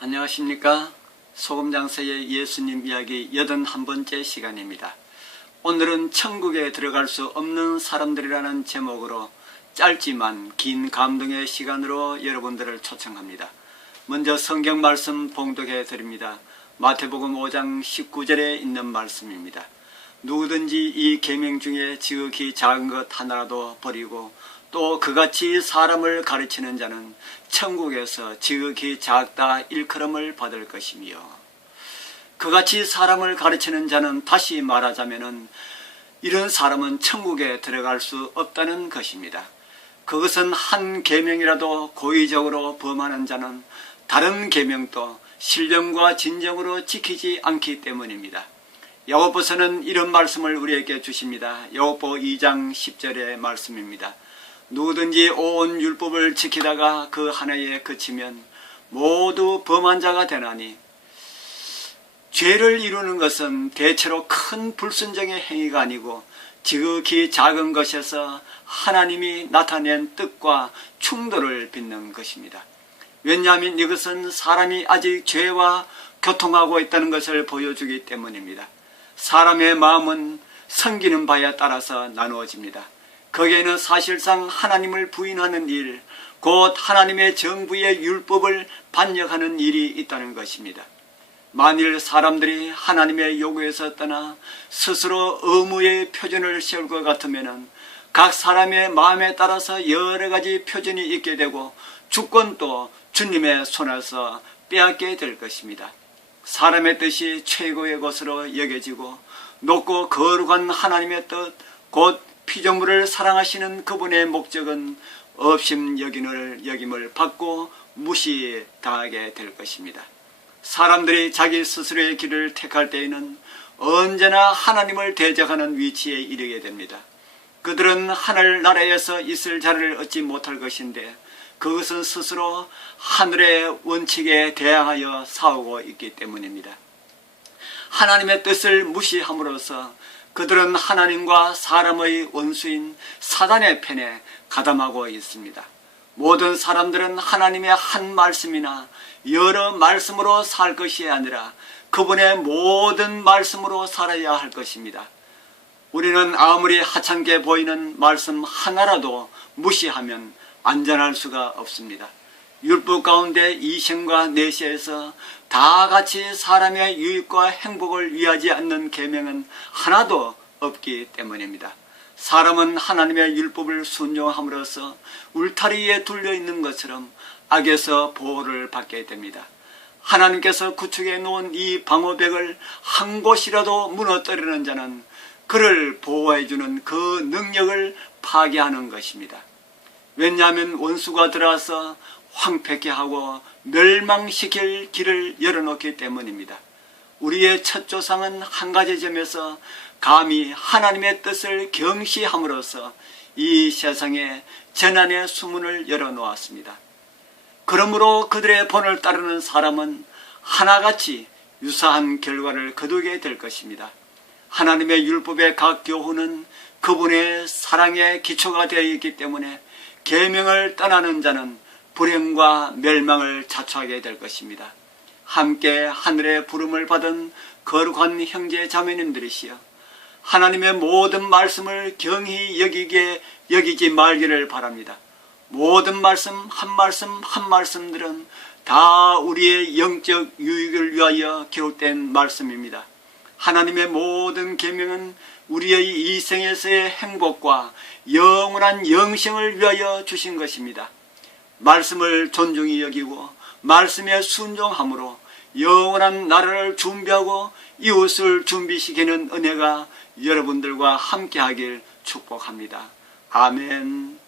안녕하십니까. 소금장사의 예수님 이야기 81번째 시간입니다. 오늘은 천국에 들어갈 수 없는 사람들이라는 제목으로 짧지만 긴 감동의 시간으로 여러분들을 초청합니다. 먼저 성경 말씀 봉독해 드립니다. 마태복음 5장 19절에 있는 말씀입니다. 누구든지 이 계명 중에 지극히 작은 것 하나라도 버리고 또 그같이 사람을 가르치는 자는 천국에서 지극히 작다 일컬음을 받을 것이며, 그같이 사람을 가르치는 자는 다시 말하자면은 이런 사람은 천국에 들어갈 수 없다는 것입니다. 그것은 한 계명이라도 고의적으로 범하는 자는 다른 계명도 신령과 진정으로 지키지 않기 때문입니다. 야고보서는 이런 말씀을 우리에게 주십니다. 야고보 2장 10절의 말씀입니다. 누구든지 온 율법을 지키다가 그 하나에 그치면 모두 범한 자가 되나니, 죄를 이루는 것은 대체로 큰 불순종의 행위가 아니고 지극히 작은 것에서 하나님이 나타낸 뜻과 충돌을 빚는 것입니다. 왜냐하면 이것은 사람이 아직 죄와 교통하고 있다는 것을 보여주기 때문입니다. 사람의 마음은 섬기는 바에 따라서 나누어집니다. 거기에는 사실상 하나님을 부인하는 일, 곧 하나님의 정부의 율법을 반역하는 일이 있다는 것입니다. 만일 사람들이 하나님의 요구에서 떠나 스스로 의무의 표준을 세울 것 같으면 각 사람의 마음에 따라서 여러 가지 표준이 있게 되고 주권도 주님의 손에서 빼앗게 될 것입니다. 사람의 뜻이 최고의 것으로 여겨지고 높고 거룩한 하나님의 뜻, 곧 피조물을 사랑하시는 그분의 목적은 업심여김을 받고 무시당하게 될 것입니다. 사람들이 자기 스스로의 길을 택할 때에는 언제나 하나님을 대적하는 위치에 이르게 됩니다. 그들은 하늘나라에서 있을 자리를 얻지 못할 것인데 그것은 스스로 하늘의 원칙에 대항하여 싸우고 있기 때문입니다. 하나님의 뜻을 무시함으로써 그들은 하나님과 사람의 원수인 사단의 편에 가담하고 있습니다. 모든 사람들은 하나님의 한 말씀이나 여러 말씀으로 살 것이 아니라 그분의 모든 말씀으로 살아야 할 것입니다. 우리는 아무리 하찮게 보이는 말씀 하나라도 무시하면 안전할 수가 없습니다. 율법 가운데 이심과 내시에서 다 같이 사람의 유익과 행복을 위하지 않는 계명은 하나도 없기 때문입니다. 사람은 하나님의 율법을 순종함으로써 울타리에 둘려있는 것처럼 악에서 보호를 받게 됩니다. 하나님께서 구축해 놓은 이 방어벽을 한 곳이라도 무너뜨리는 자는 그를 보호해주는 그 능력을 파괴하는 것입니다. 왜냐하면 원수가 들어와서 황폐케 하고 멸망시킬 길을 열어놓기 때문입니다. 우리의 첫 조상은 한 가지 점에서 감히 하나님의 뜻을 경시함으로써 이 세상에 재난의 수문을 열어놓았습니다. 그러므로 그들의 본을 따르는 사람은 하나같이 유사한 결과를 거두게 될 것입니다. 하나님의 율법의 각 교훈은 그분의 사랑의 기초가 되어 있기 때문에 계명을 떠나는 자는 불행과 멸망을 자초하게 될 것입니다. 함께 하늘의 부름을 받은 거룩한 형제 자매님들이시여, 하나님의 모든 말씀을 경히 여기지 말기를 바랍니다. 모든 말씀 한 말씀들은 다 우리의 영적 유익을 위하여 기록된 말씀입니다. 하나님의 모든 계명은 우리의 이 생에서의 행복과 영원한 영생을 위하여 주신 것입니다. 말씀을 존중히 여기고 말씀에 순종함으로 영원한 나라를 준비하고 이웃을 준비시키는 은혜가 여러분들과 함께하길 축복합니다. 아멘.